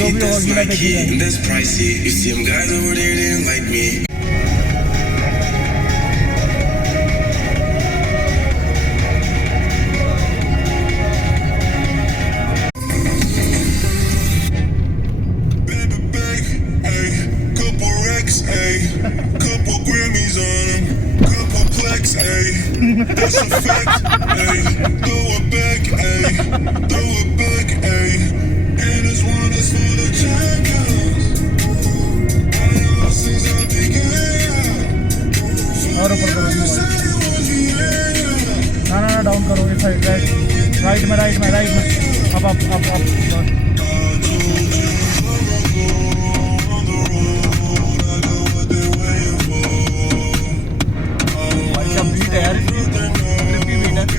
feet that's Nike and that's pricey. You see them guys over there, they didn't like me. That's a fact, ayy. Throw it back, ayy. Throw it back, ayy. And this one is for the champions. I know since I began. और ऊपर करो ना ना ना down करो इस side right में अब भाई क्या बीट है यार इसकी ट्रिपी बीट है